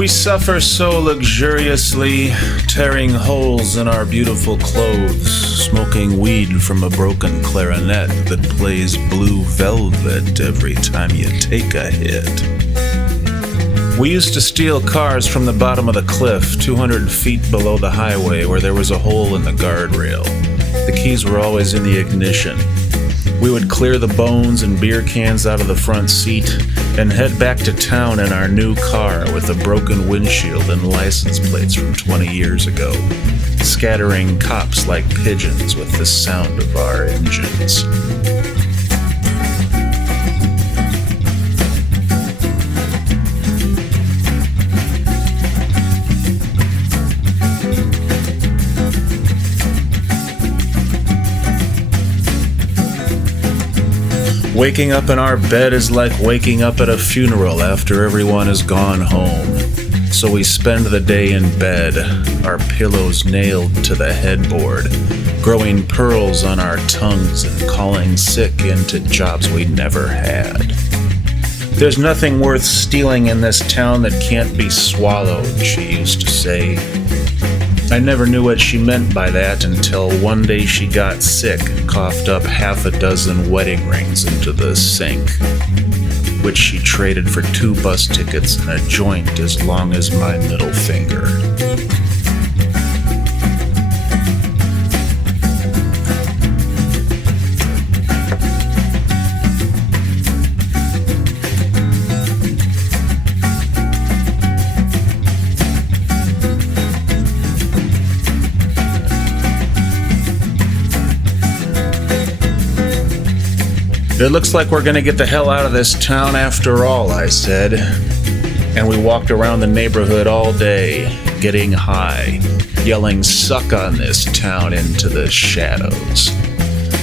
We suffer so luxuriously, tearing holes in our beautiful clothes, smoking weed from a broken clarinet that plays blue velvet every time you take a hit. We used to steal cars from the bottom of the cliff, 200 feet below the highway where there was a hole in the guardrail. The keys were always in the ignition. We would clear the bones and beer cans out of the front seat and head back to town in our new car with a broken windshield and license plates from 20 years ago, scattering cops like pigeons with the sound of our engines. Waking up in our bed is like waking up at a funeral after everyone has gone home. So we spend the day in bed, our pillows nailed to the headboard, growing pearls on our tongues and calling sick into jobs we never had. There's nothing worth stealing in this town that can't be swallowed, she used to say. I never knew what she meant by that until one day she got sick and coughed up half a dozen wedding rings into the sink, which she traded for 2 bus tickets and a joint as long as my middle finger. It looks like we're gonna get the hell out of this town after all, I said. And we walked around the neighborhood all day, getting high, yelling "suck on this town" into the shadows.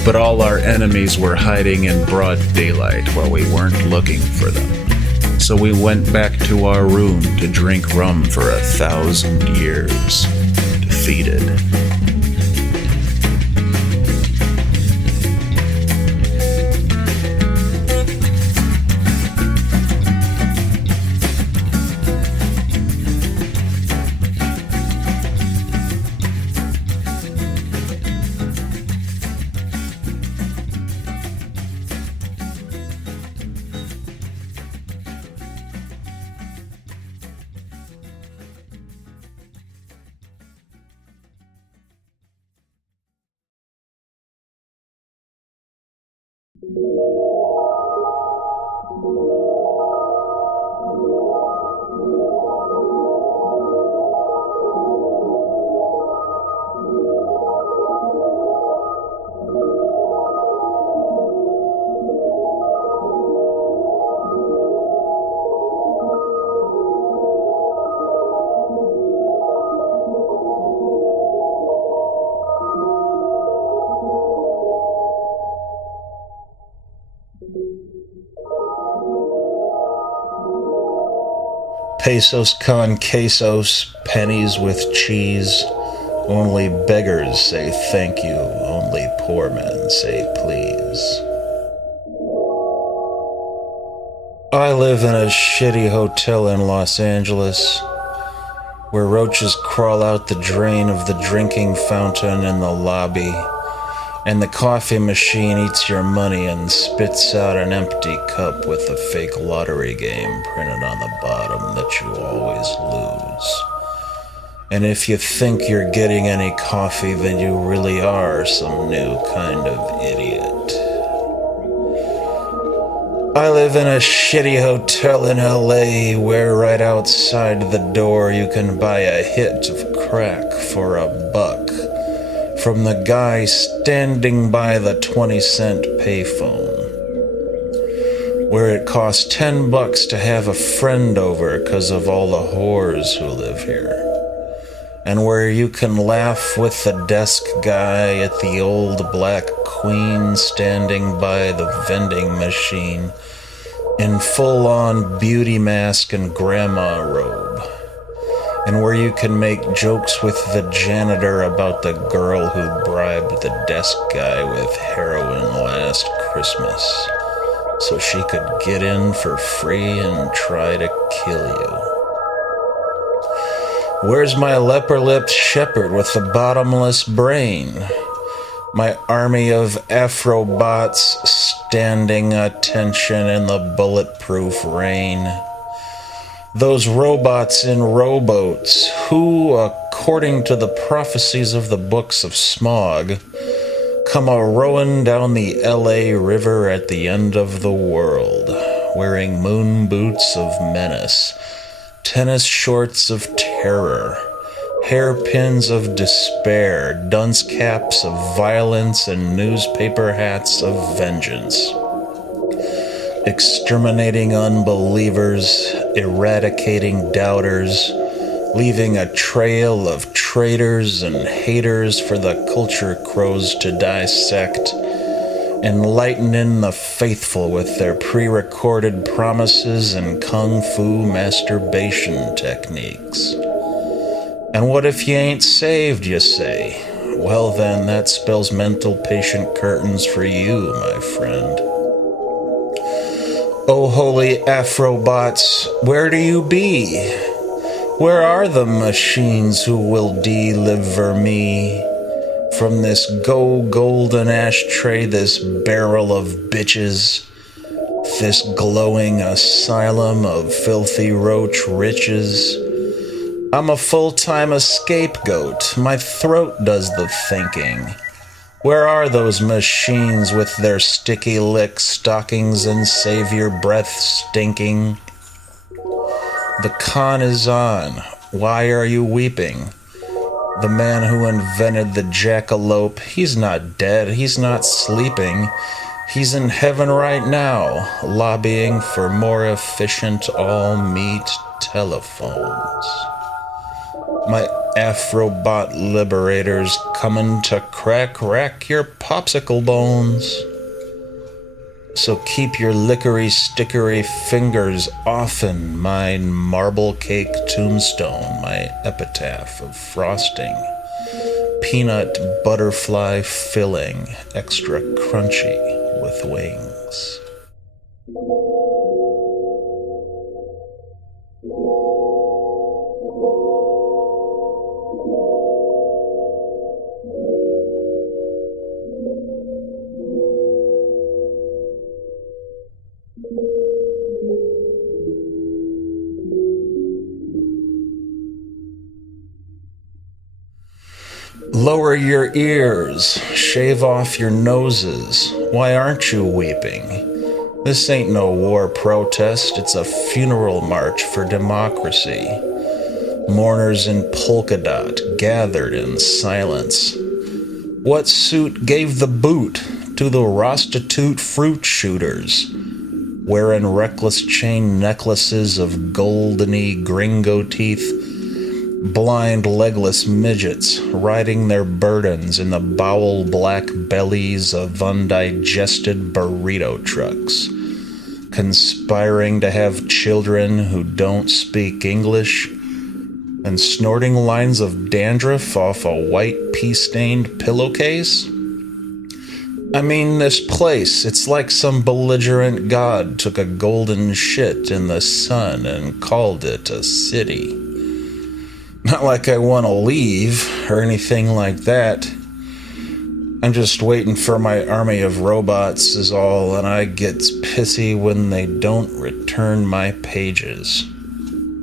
But all our enemies were hiding in broad daylight while we weren't looking for them. So we went back to our room to drink rum for 1,000 years, defeated. Pesos con quesos, pennies with cheese. Only beggars say thank you, only poor men say please. I live in a shitty hotel in Los Angeles, where roaches crawl out the drain of the drinking fountain in the lobby, and the coffee machine eats your money and spits out an empty cup with a fake lottery game printed on the bottom that you always lose. And if you think you're getting any coffee, then you really are some new kind of idiot. I live in a shitty hotel in LA where right outside the door you can buy a hit of crack for $1 from the guy standing by the 20-cent payphone, where it costs $10 to have a friend over 'cause of all the whores who live here, and where you can laugh with the desk guy at the old black queen standing by the vending machine in full-on beauty mask and grandma robe, and where you can make jokes with the janitor about the girl who bribed the desk guy with heroin last Christmas so she could get in for free and try to kill you. Where's my leper-lipped shepherd with the bottomless brain? My army of Afrobots standing attention in the bulletproof rain. Those robots in rowboats who, according to the prophecies of the books of Smog, come a-rowing down the L.A. River at the end of the world, wearing moon boots of menace, tennis shorts of terror, hairpins of despair, dunce caps of violence, and newspaper hats of vengeance. Exterminating unbelievers, eradicating doubters, leaving a trail of traitors and haters for the culture crows to dissect, enlightening the faithful with their pre-recorded promises and kung fu masturbation techniques. And what if you ain't saved, you say? Well then, that spells mental patient curtains for you, my friend. Oh, holy Afrobots, where do you be? Where are the machines who will deliver me from this golden ashtray, this barrel of bitches, this glowing asylum of filthy roach riches? I'm a full-time scapegoat. My throat does the thinking. Where are those machines with their sticky lick stockings and savior breath stinking? The con is on. Why are you weeping? The man who invented the jackalope, he's not dead, he's not sleeping. He's in heaven right now, lobbying for more efficient all-meat telephones. My Afrobot liberators coming to rack your popsicle bones. So keep your lickery-stickery fingers off'n my marble cake tombstone, my epitaph of frosting, peanut butterfly filling, extra crunchy with wings. Lower your ears, shave off your noses. Why aren't you weeping? This ain't no war protest, it's a funeral march for democracy. Mourners in polka dot gathered in silence. What suit gave the boot to the prostitute fruit shooters, wearing reckless chain necklaces of goldeny gringo teeth? Blind legless midgets riding their burdens in the bowel black bellies of undigested burrito trucks, conspiring to have children who don't speak English, and snorting lines of dandruff off a white pea-stained pillowcase? I mean, this place, it's like some belligerent god took a golden shit in the sun and called it a city. Not like I want to leave or anything like that. I'm just waiting for my army of robots is all, and I get pissy when they don't return my pages.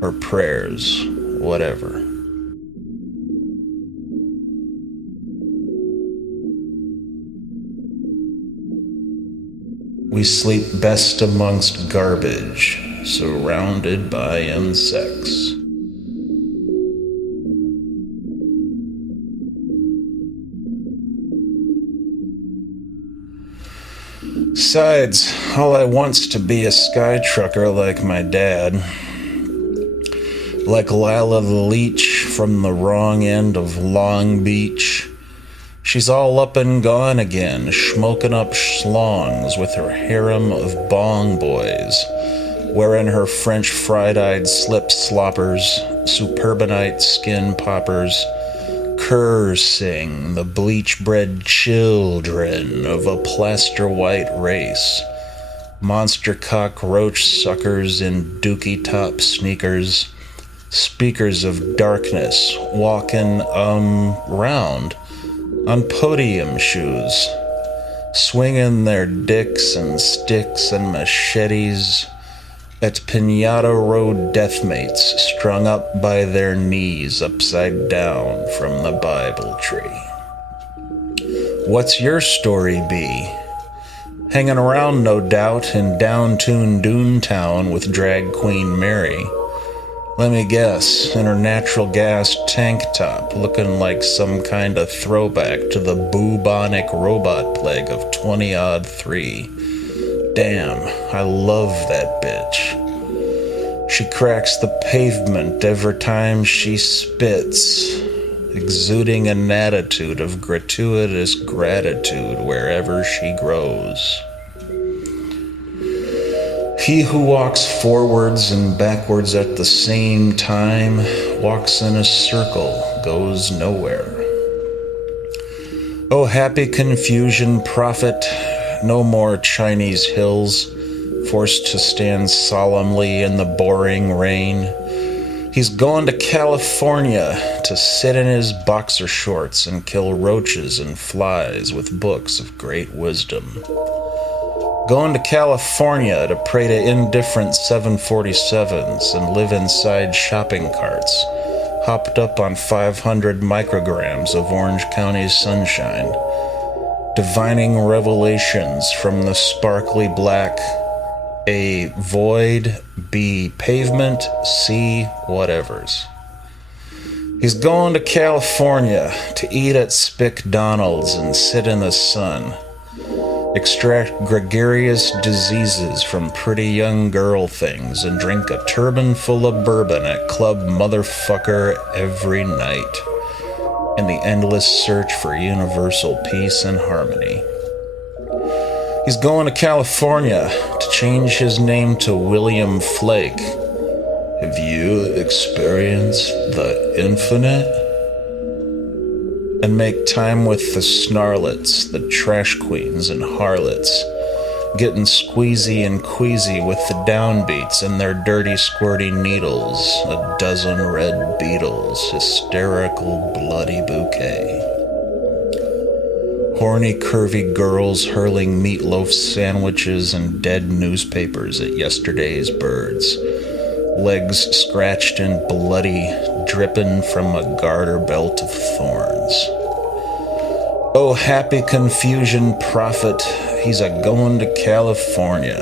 Or prayers, whatever. We sleep best amongst garbage, surrounded by insects. Besides, all I want's to be a sky trucker like my dad. Like Lila the Leech from the wrong end of Long Beach. She's all up and gone again, smoking up schlongs with her harem of bong boys, wearing her French fried-eyed slip sloppers, superbonite skin poppers, cursing the bleach-bred children of a plaster-white race, monster cockroach suckers in dookie-top sneakers, speakers of darkness walking round on podium shoes, swinging their dicks and sticks and machetes at Pinata Road deathmates strung up by their knees upside down from the Bible tree. What's your story be? Hanging around, no doubt, in down-tuned Doontown with drag queen Mary. Let me guess, in her natural gas tank top, looking like some kind of throwback to the bubonic robot plague of 20-3. Damn, I love that bitch. She cracks the pavement every time she spits, exuding an attitude of gratuitous gratitude wherever she grows. He who walks forwards and backwards at the same time walks in a circle, goes nowhere. Oh, happy confusion, prophet, no more Chinese hills, forced to stand solemnly in the boring rain. He's going to California to sit in his boxer shorts and kill roaches and flies with books of great wisdom. Going to California to pray to indifferent 747s and live inside shopping carts, hopped up on 500 micrograms of Orange County sunshine, divining revelations from the sparkly black, A, void, B, pavement, C, whatevers. He's going to California to eat at Spickdonald's and sit in the sun, extract gregarious diseases from pretty young girl things, and drink a turban full of bourbon at Club Motherfucker every night, in the endless search for universal peace and harmony. He's going to California to change his name to William Flake. Have you experienced the infinite? And make time with the snarlets, the trash queens and harlots, getting squeezy and queasy with the downbeats and their dirty squirty needles, a dozen red beetles, hysterical bloody bouquet. Horny curvy girls hurling meatloaf sandwiches and dead newspapers at yesterday's birds, legs scratched and bloody, dripping from a garter belt of thorns. Oh, happy confusion, prophet, he's a-going to California,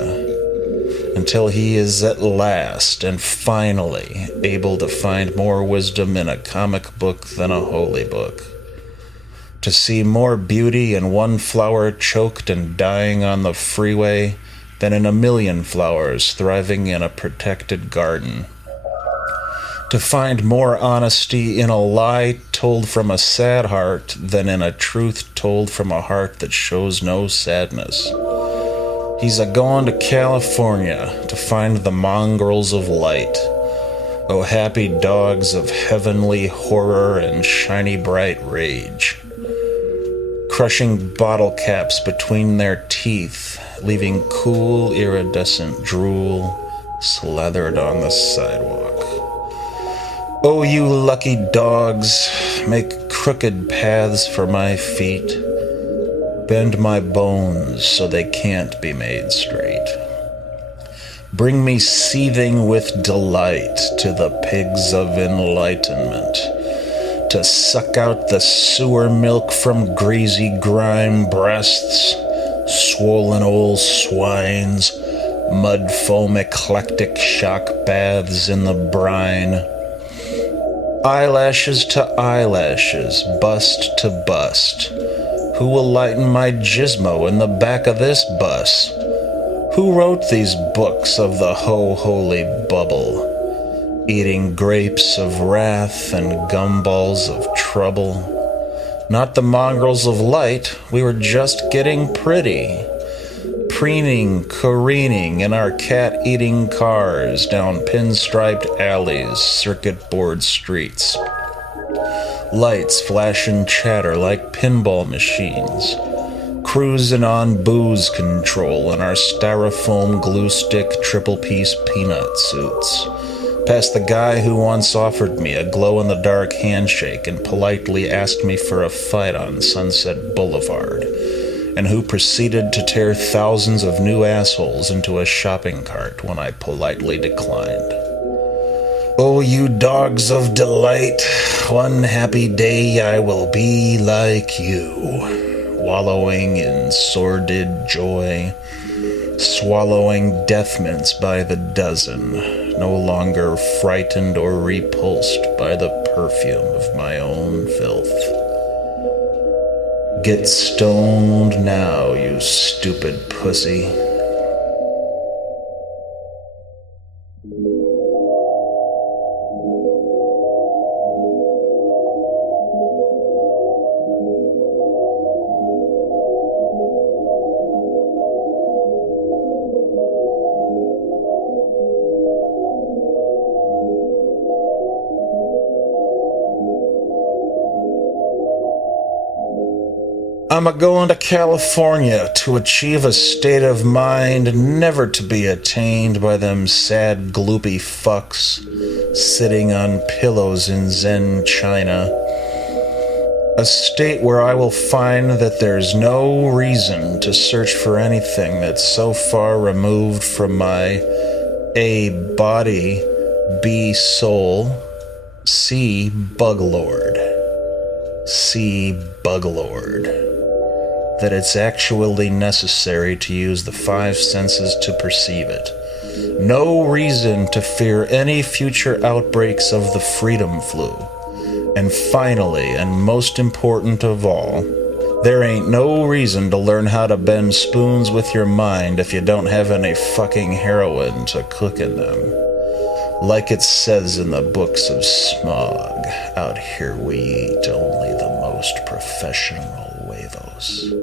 until he is at last and finally able to find more wisdom in a comic book than a holy book, to see more beauty in one flower choked and dying on the freeway than in a million flowers thriving in a protected garden, to find more honesty in a lie told from a sad heart than in a truth told from a heart that shows no sadness. He's a-going to California to find the mongrels of light. Oh, happy dogs of heavenly horror and shiny bright rage, crushing bottle caps between their teeth, leaving cool iridescent drool slathered on the sidewalk. Oh, you lucky dogs, make crooked paths for my feet, bend my bones so they can't be made straight. Bring me seething with delight to the pigs of enlightenment, to suck out the sewer milk from greasy grime breasts, swollen old swines, mud foam eclectic shock baths in the brine. Eyelashes to eyelashes, bust to bust. Who will lighten my gizmo in the back of this bus? Who wrote these books of the ho-holy bubble? Eating grapes of wrath and gumballs of trouble. Not the mongrels of light, we were just getting pretty. Preening, careening in our cat-eating cars down pinstriped alleys, circuit board streets. Lights flash and chatter like pinball machines. Cruising on booze control in our styrofoam glue stick triple-piece peanut suits. past the guy who once offered me a glow-in-the-dark handshake and politely asked me for a fight on Sunset Blvd, and who proceeded to tear thousands of new assholes into a shopping cart when I politely declined. Oh, you dogs of delight, one happy day I will be like you, wallowing in sordid joy, swallowing death mints by the dozen, no longer frightened or repulsed by the perfume of my own filth. Get stoned now, you stupid pussy. I'm a-going to California to achieve a state of mind never to be attained by them sad, gloopy fucks sitting on pillows in Zen China. A state where I will find that there's no reason to search for anything that's so far removed from my A. body, B. soul, C. buglord, C. buglord. That it's actually necessary to use the 5 senses to perceive it. No reason to fear any future outbreaks of the freedom flu. And finally, and most important of all, there ain't no reason to learn how to bend spoons with your mind if you don't have any fucking heroin to cook in them. Like it says in the books of Smog, out here we eat only the most professional huevos.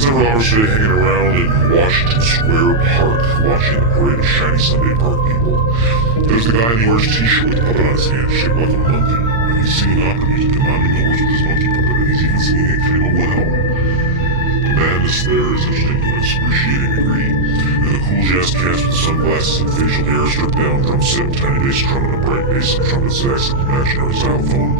Several hours today hanging around in Washington Square Park, watching a parade of shiny Sunday Park people. There's the guy in the orange t-shirt with a puppet on his hand, shaped like a monkey, and he's singing opera music and miming the words with his monkey puppet, and he's even singing it kind of well. The madness there is interesting to excruciating degree, and the cool jazz cats with sunglasses and facial hair stripped down drum set with tiny bass drum and a bright bass and trumpet sax like an imaginary xylophone.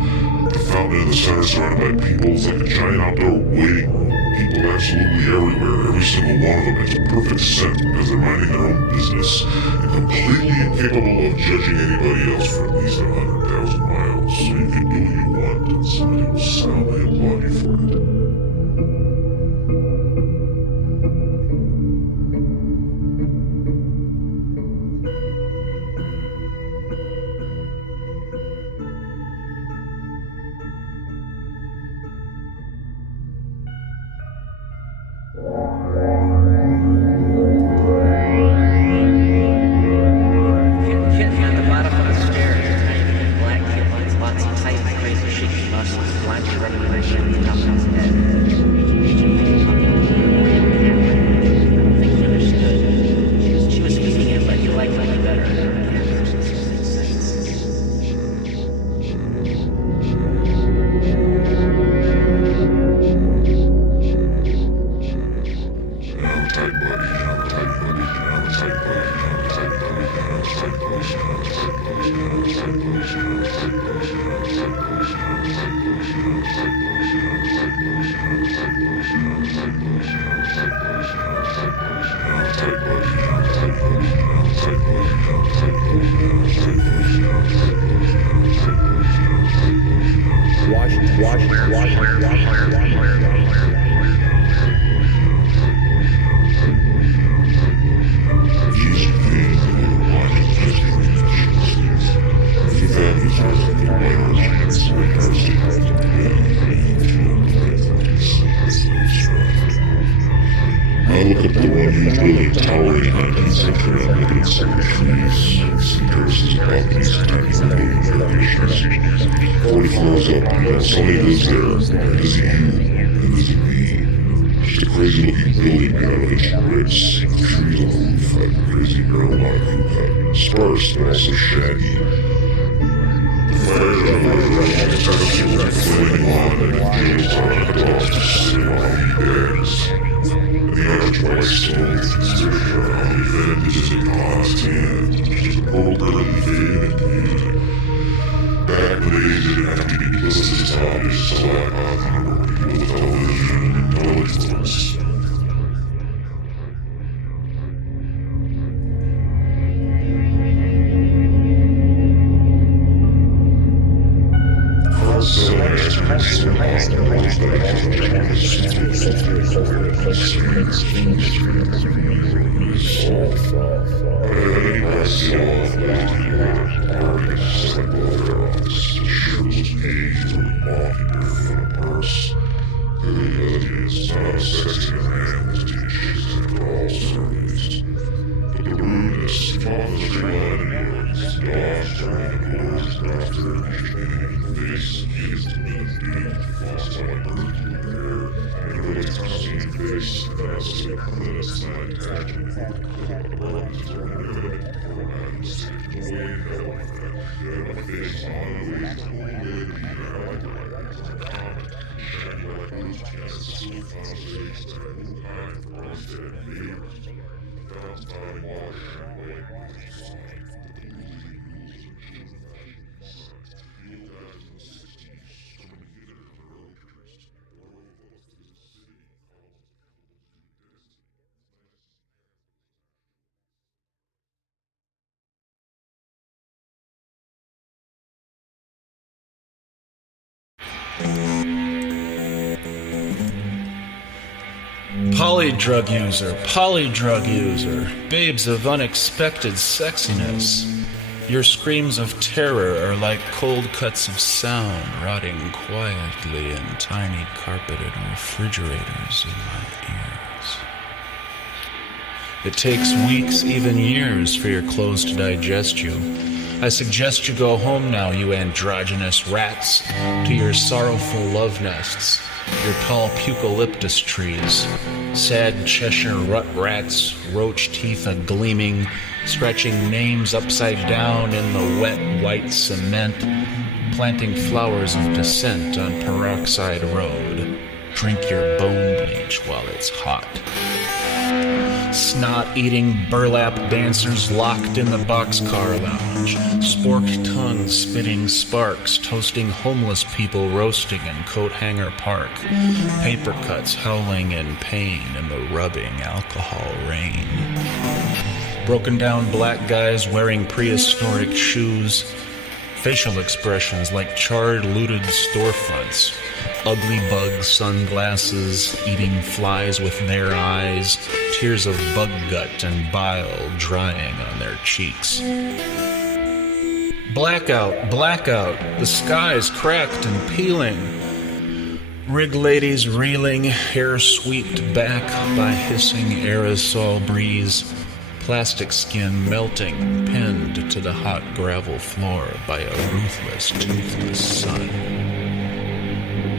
The fountain in the center surrounded by people is like a giant outdoor waiting room. People absolutely everywhere, every single one of them has a perfect scent because they're minding their own business and completely incapable of judging anybody else for at least 100,000 miles. So you can do what you want and somebody will soundly applaud you for it. I look up the one huge building towering 19th century elegance of the trees, terraces of balconies connecting the building air conditioners. 40 floors up, and somebody lives there. It isn't you, and it isn't me. Just a crazy looking building made out of ancient bricks. The trees on the roof had crazy aromatic hoop, sparse but also shaggy. The fires everywhere, the terraces were flaming on, and the angels on the dogs just sitting on eggs. The archway slowly considered how the event is in God's hand, just a appropriately faded music. Back in the days it didn't have to be just as obvious as I remember people with television and intelligence. Polydrug user, babes of unexpected sexiness. Your screams of terror are like cold cuts of sound rotting quietly in tiny carpeted refrigerators in my ears. It takes weeks, even years, for your clothes to digest you. I suggest you go home now, you androgynous rats, to your sorrowful love nests, your tall eucalyptus trees, sad Cheshire rut rats, roach teeth a-gleaming, stretching names upside down in the wet white cement, planting flowers of dissent on Peroxide Road. Drink your bone bleach while it's hot. Snot-eating burlap dancers locked in the boxcar lounge, sporked tongues spitting sparks, toasting homeless people roasting in coat hanger park, paper cuts howling in pain in the rubbing alcohol rain. Broken down black guys wearing prehistoric shoes, facial expressions like charred, looted storefronts, ugly bug sunglasses, eating flies with their eyes, tears of bug gut and bile drying on their cheeks. Blackout, the sky's cracked and peeling. Rig ladies reeling, hair swept back by hissing aerosol breeze, plastic skin melting, pinned to the hot gravel floor by a ruthless, toothless sun.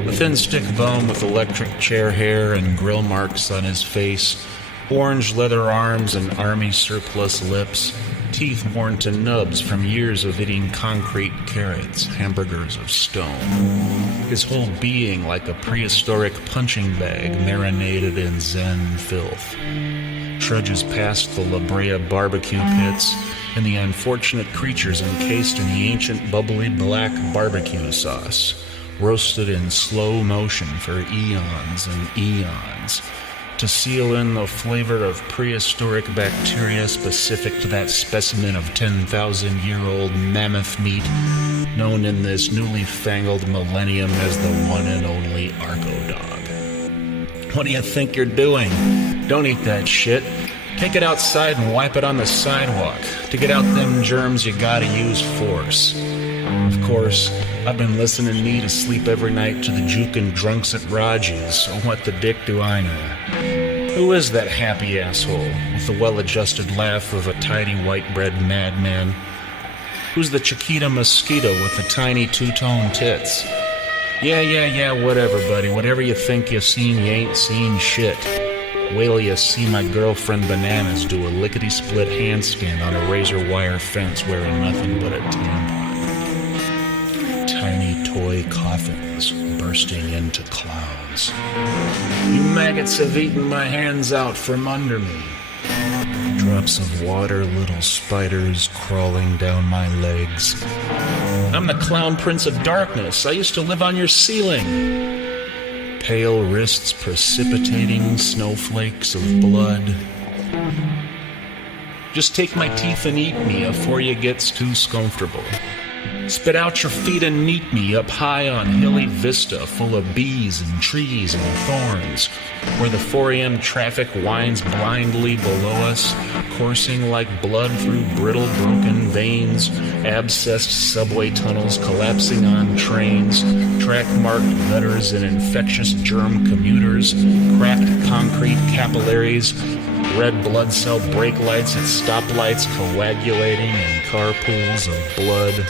A thin stick bum with electric chair hair and grill marks on his face, orange leather arms and army surplus lips, teeth worn to nubs from years of eating concrete carrots, hamburgers of stone. His whole being like a prehistoric punching bag marinated in Zen filth. Trudges past the La Brea barbecue pits and the unfortunate creatures encased in the ancient bubbly black barbecue sauce, roasted in slow motion for eons and eons, to seal in the flavor of prehistoric bacteria specific to that specimen of 10,000-year-old mammoth meat known in this newly fangled millennium as the one and only Argo dog. What do you think you're doing? Don't eat that shit. Take it outside and wipe it on the sidewalk. To get out them germs, you gotta use force. Of course, I've been listening me to sleep every night to the jukin' drunks at Raji's, so what the dick do I know? Who is that happy asshole with the well-adjusted laugh of a tidy white-bread madman? Who's the Chiquita mosquito with the tiny two-tone tits? Yeah, whatever, buddy. Whatever you think you seen, you ain't seen shit. Wait till you see my girlfriend Bananas do a lickety-split handstand on a razor wire fence wearing nothing but a tampon. Tiny toy coffins bursting into clowns. You maggots have eaten my hands out from under me. Drops of water, little spiders crawling down my legs. I'm the clown prince of darkness. I used to live on your ceiling. Pale wrists precipitating snowflakes of blood. Just take my teeth and eat me afore you gets too scomfortable. Spit out your feet and meet me up high on hilly vista full of bees and trees and thorns, where the 4 a.m. traffic winds blindly below us, coursing like blood through brittle broken veins, abscessed subway tunnels collapsing on trains, track-marked gutters and infectious germ commuters, cracked concrete capillaries, red blood cell brake lights at stoplights coagulating in carpools of blood.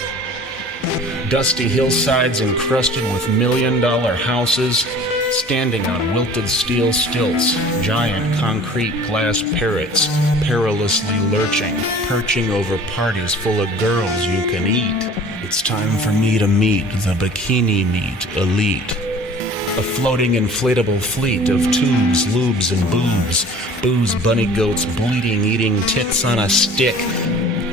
Dusty hillsides encrusted with million-dollar houses, standing on wilted steel stilts, giant concrete glass parrots, perilously lurching, perching over parties full of girls you can eat. It's time for me to meet the bikini meat elite. A floating inflatable fleet of tubes, lubes, and boobs, booze bunny goats bleeding, eating tits on a stick,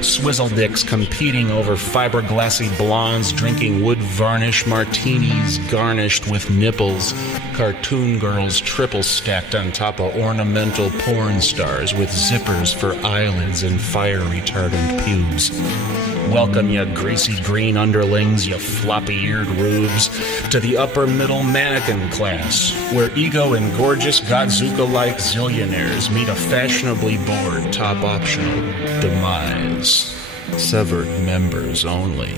swizzle dicks competing over fiberglassy blondes, drinking wood varnish martinis garnished with nipples, cartoon girls triple stacked on top of ornamental porn stars with zippers for eyelids and fire retardant pubes. Welcome, you greasy green underlings, you floppy-eared rubes, to the upper middle mannequin class, where ego and gorgeous Godzuka-like zillionaires meet a fashionably bored top-optional demise. Severed members only.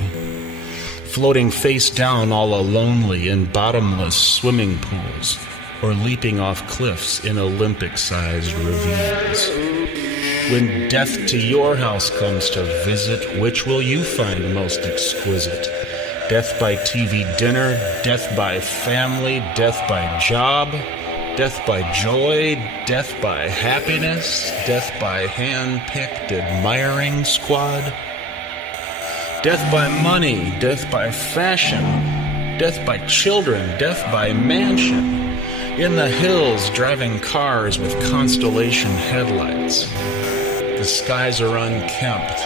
Floating face down all alonely in bottomless swimming pools, or leaping off cliffs in Olympic-sized ravines. When death to your house comes to visit, which will you find most exquisite? Death by TV dinner, death by family, death by job, death by joy, death by happiness, death by hand-picked admiring squad? Death by money, death by fashion, death by children, death by mansion. In the hills, driving cars with constellation headlights. The skies are unkempt.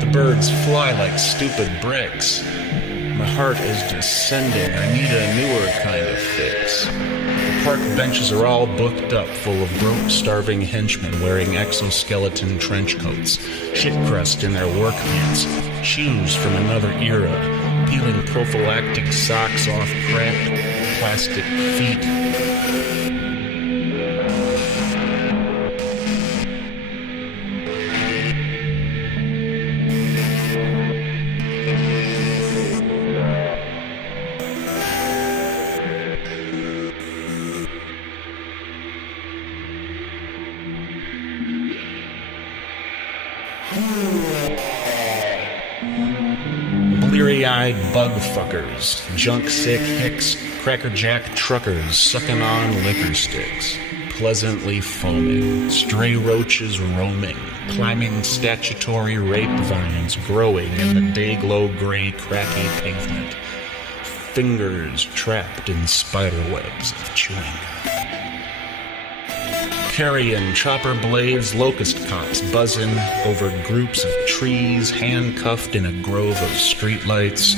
The birds fly like stupid bricks. My heart is descending. I need a newer kind of fix. The park benches are all booked up, full of broke, starving henchmen wearing exoskeleton trench coats, shit crust in their work pants, shoes from another era, peeling prophylactic socks off cracked plastic feet. Bleary-eyed bug fuckers, junk-sick hicks, crackerjack truckers sucking on liquor sticks, pleasantly foaming, stray roaches roaming, climbing statutory rape vines growing in the day-glow gray cracky pavement, fingers trapped in spider webs of chewing gum. Carrion chopper blades, locust cops buzzing over groups of trees handcuffed in a grove of streetlights,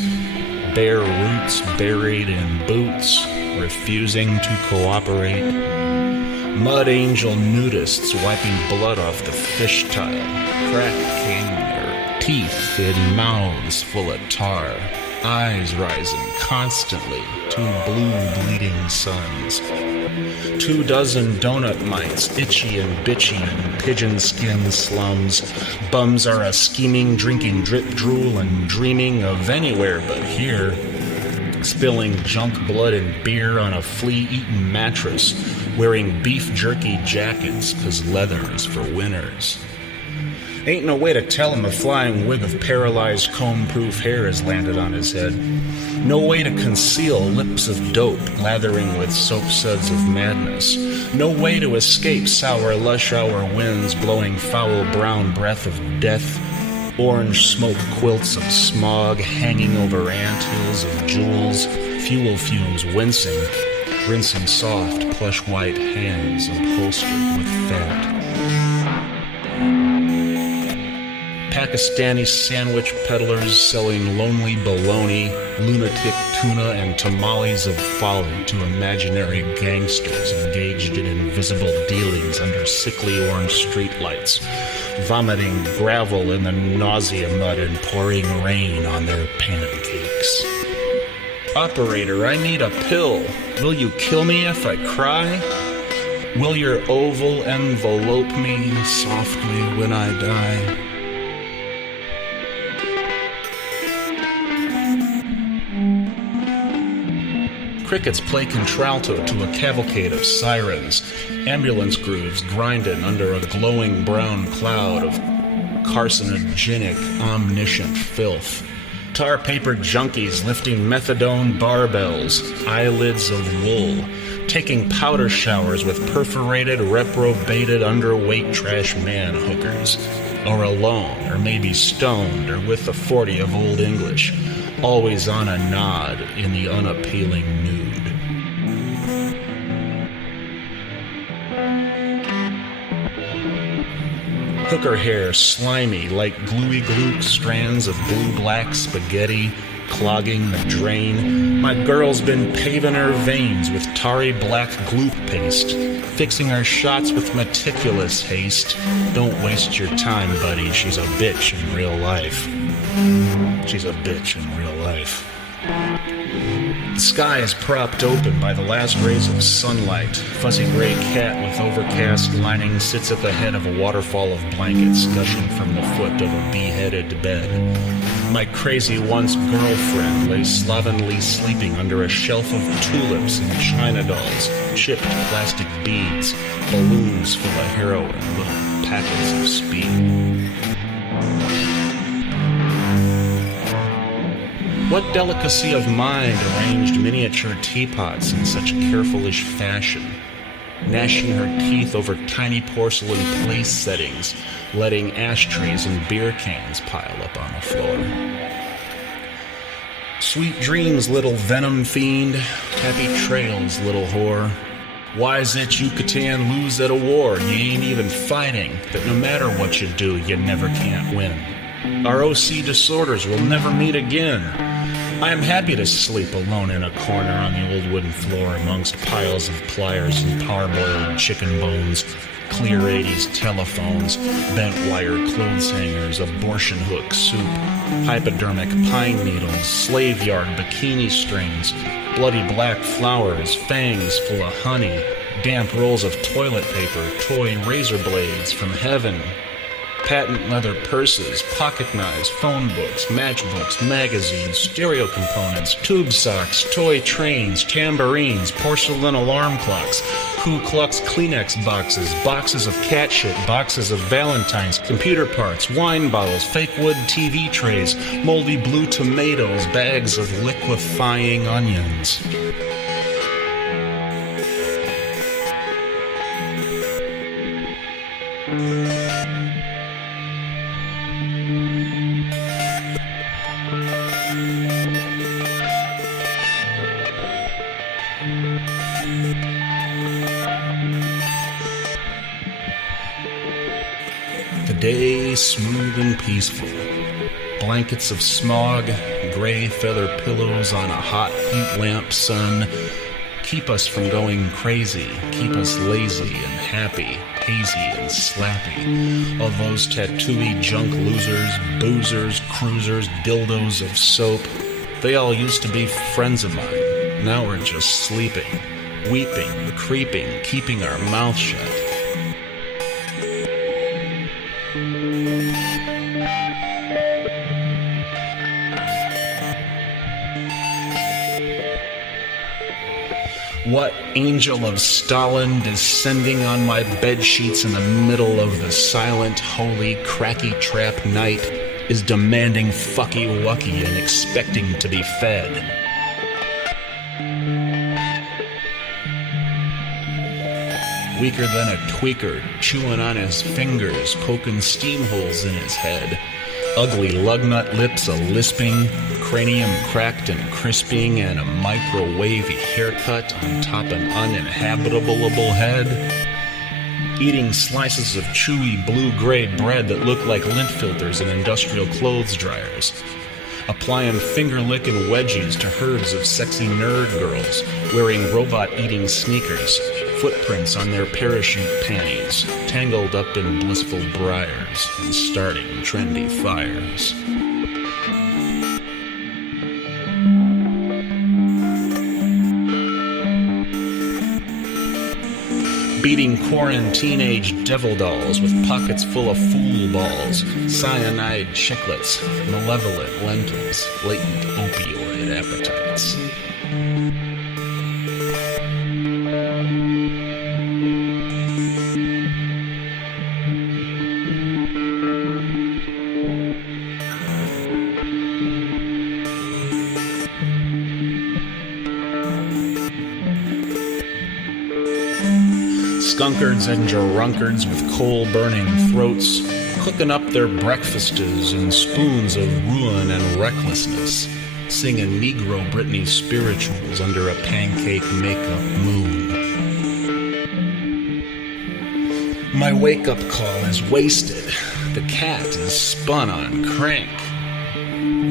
bare roots buried in boots, refusing to cooperate. Mud angel nudists wiping blood off the fish tile. Crack king their teeth in mouths full of tar. Eyes rising constantly, 2 blue bleeding suns. 24 donut mites, itchy and bitchy in pigeon skin slums. Bums are a scheming, drinking drip drool and dreaming of anywhere but here. Spilling junk blood and beer on a flea-eaten mattress, wearing beef jerky jackets 'cause leather is for winners. Ain't no way to tell him a flying wig of paralyzed comb-proof hair has landed on his head. No way to conceal lips of dope lathering with soap suds of madness. No way to escape sour lush hour winds blowing foul brown breath of death. Orange smoke quilts of smog hanging over anthills of jewels. Fuel fumes wincing, rinsing soft plush white hands upholstered with fat. Pakistani sandwich peddlers selling lonely bologna, lunatic tuna, and tamales of folly to imaginary gangsters engaged in invisible dealings under sickly orange streetlights, vomiting gravel in the nausea mud and pouring rain on their pancakes. Operator, I need a pill. Will you kill me if I cry? Will your oval envelope me softly when I die? Crickets play contralto to a cavalcade of sirens, ambulance grooves grinding under a glowing brown cloud of carcinogenic, omniscient filth. Tar-paper junkies lifting methadone barbells, eyelids of wool, taking powder showers with perforated, reprobated, underweight trash man hookers, or alone, or maybe stoned, or with the 40 of Old English, always on a nod in the unappealing nude. Hooker hair slimy like gluey glue strands of blue-black spaghetti clogging the drain. My girl's been paving her veins with tarry black gloop paste, fixing her shots with meticulous haste. Don't waste your time, buddy. She's a bitch in real life. She's a bitch in real life. The sky is propped open by the last rays of sunlight. Fuzzy gray cat with overcast lining sits at the head of a waterfall of blankets gushing from the foot of a beheaded bed. My crazy once girlfriend lay slovenly sleeping under a shelf of tulips and china dolls, chipped plastic beads, balloons full of heroin, little packets of speed. What delicacy of mind arranged miniature teapots in such careful-ish fashion, gnashing her teeth over tiny porcelain place settings, letting ashtrays and beer cans pile up on the floor. Sweet dreams, little venom fiend. Happy trails, little whore. Why's it Yucatan lose at a war and you ain't even fighting? That no matter what you do, you never can't win. Our OC disorders will never meet again. I am happy to sleep alone in a corner on the old wooden floor amongst piles of pliers and parboiled chicken bones, clear 80s telephones, bent wire clothes hangers, abortion hook soup, hypodermic pine needles, slave yard bikini strings, bloody black flowers, fangs full of honey, damp rolls of toilet paper, toy razor blades from heaven, patent leather purses, pocket knives, phone books, matchbooks, magazines, stereo components, tube socks, toy trains, tambourines, porcelain alarm clocks, Ku Klux Kleenex boxes, boxes of cat shit, boxes of Valentine's, computer parts, wine bottles, fake wood TV trays, moldy blue tomatoes, bags of liquefying onions. The day smooth and peaceful. Blankets of smog, gray feather pillows on a hot heat lamp sun, Keep us from going crazy, keep us lazy and happy, hazy and slappy. All those tattooey junk losers, boozers, cruisers, dildos of soap, they all used to be friends of mine. Now we're just sleeping, weeping, creeping, keeping our mouth shut. What angel of Stalin descending on my bedsheets in the middle of the silent, holy, cracky trap night is demanding fucky-wucky and expecting to be fed? Weaker than a tweaker, chewing on his fingers, poking steam holes in his head. Ugly lugnut lips a-lisping, cranium cracked and crisping, and a microwavy haircut on top an uninhabitable head. Eating slices of chewy blue-gray bread that look like lint filters in industrial clothes dryers. Applying finger-licking wedgies to herds of sexy nerd girls wearing robot-eating sneakers, footprints on their parachute panties, tangled up in blissful briars, and starting trendy fires. Beating quarantine-age devil dolls with pockets full of fool balls, cyanide chiclets, malevolent lentils, latent opioid appetites. Skunkards and drunkards with coal-burning throats, cooking up their breakfasts in spoons of ruin and recklessness, singing Negro Britney spirituals under a pancake makeup moon. My wake-up call is wasted. The cat is spun on crank.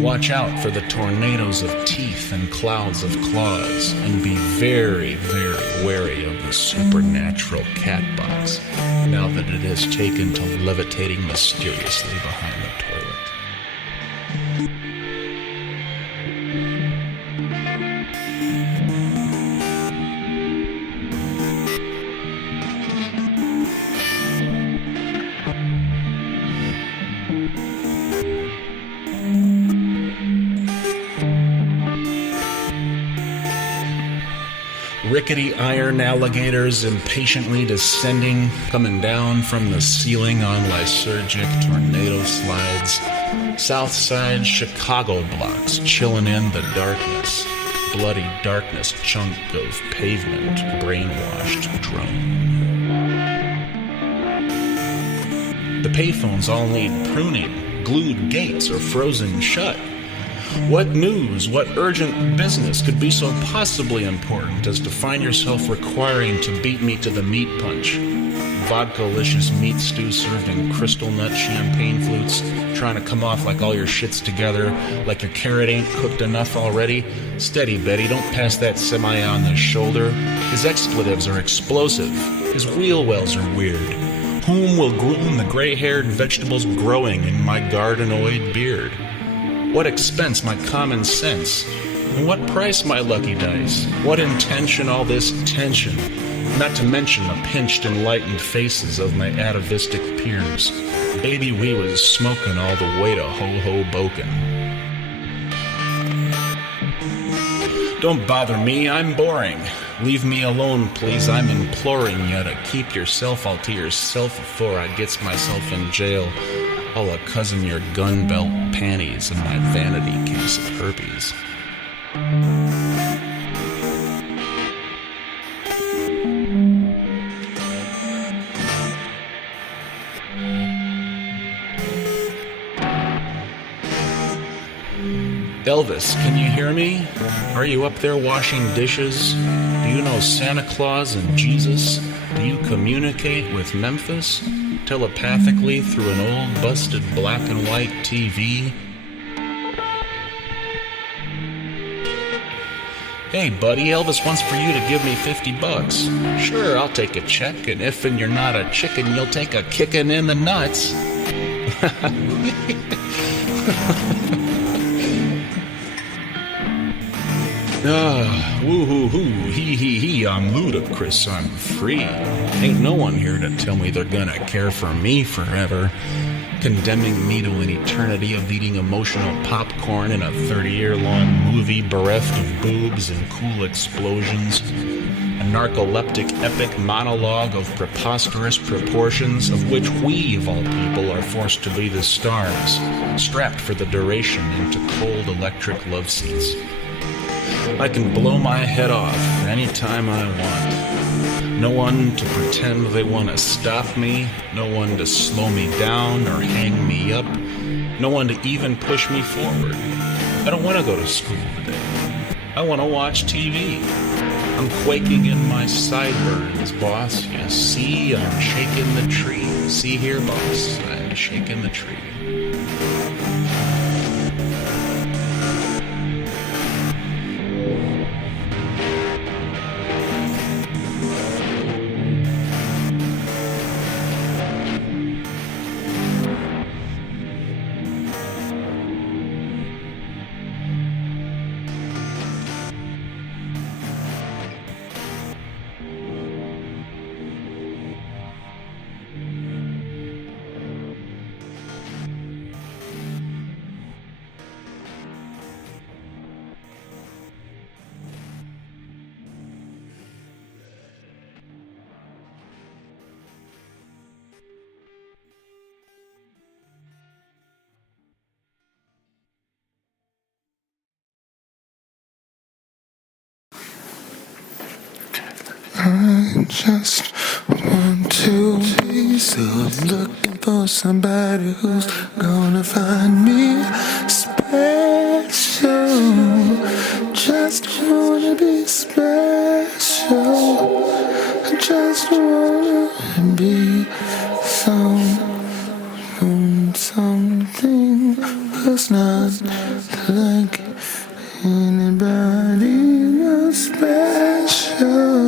Watch out for the tornadoes of teeth and clouds of claws, and be very, very wary of the supernatural cat box, now that it has taken to levitating mysteriously behind the toilet. Rickety iron alligators impatiently descending, coming down from the ceiling on lysergic tornado slides. Southside Chicago blocks chilling in the darkness. Bloody darkness chunk of pavement, brainwashed drone. The payphones all need pruning. Glued gates are frozen shut. What news, what urgent business could be so possibly important as to find yourself requiring to beat me to the meat punch? Vodka-licious meat stew served in crystal nut champagne flutes, trying to come off like all your shit's together, like your carrot ain't cooked enough already? Steady, Betty, don't pass that semi on the shoulder. His expletives are explosive. His wheel wells are weird. Whom will groom the gray-haired vegetables growing in my gardenoid beard? What expense my common sense? And what price my lucky dice? What intention all this tension? Not to mention the pinched enlightened faces of my atavistic peers. Baby, we was smoking all the way to Ho-Ho-Boken. Don't bother me, I'm boring. Leave me alone, please, I'm imploring you to keep yourself all to yourself before I gets myself in jail. I'll cousin your gun belt panties and my vanity case of herpes. Elvis, can you hear me? Are you up there washing dishes? Do you know Santa Claus and Jesus? Do you communicate with Memphis? Telepathically through an old busted black and white TV? Hey, buddy, Elvis wants for you to give me $50. Sure, I'll take a check, and if you're not a chicken, you'll take a kicking in the nuts. Woo-hoo-hoo, hee-hee-hee, I'm ludicrous, I'm free. Ain't no one here to tell me they're gonna care for me forever, condemning me to an eternity of eating emotional popcorn in a 30-year-long movie bereft of boobs and cool explosions, a narcoleptic epic monologue of preposterous proportions of which we, of all people, are forced to be the stars, strapped for the duration into cold electric love seats. I can blow my head off any time I want. No one to pretend they want to stop me, no one to slow me down or hang me up, no one to even push me forward. I don't want to go to school today. I want to watch TV. I'm quaking in my sideburns, boss. You see, I'm shaking the tree. See here, boss, I'm shaking the tree. I just want to be so looking for somebody who's gonna find me special. Just wanna be special. I just wanna be something who's not like anybody else special.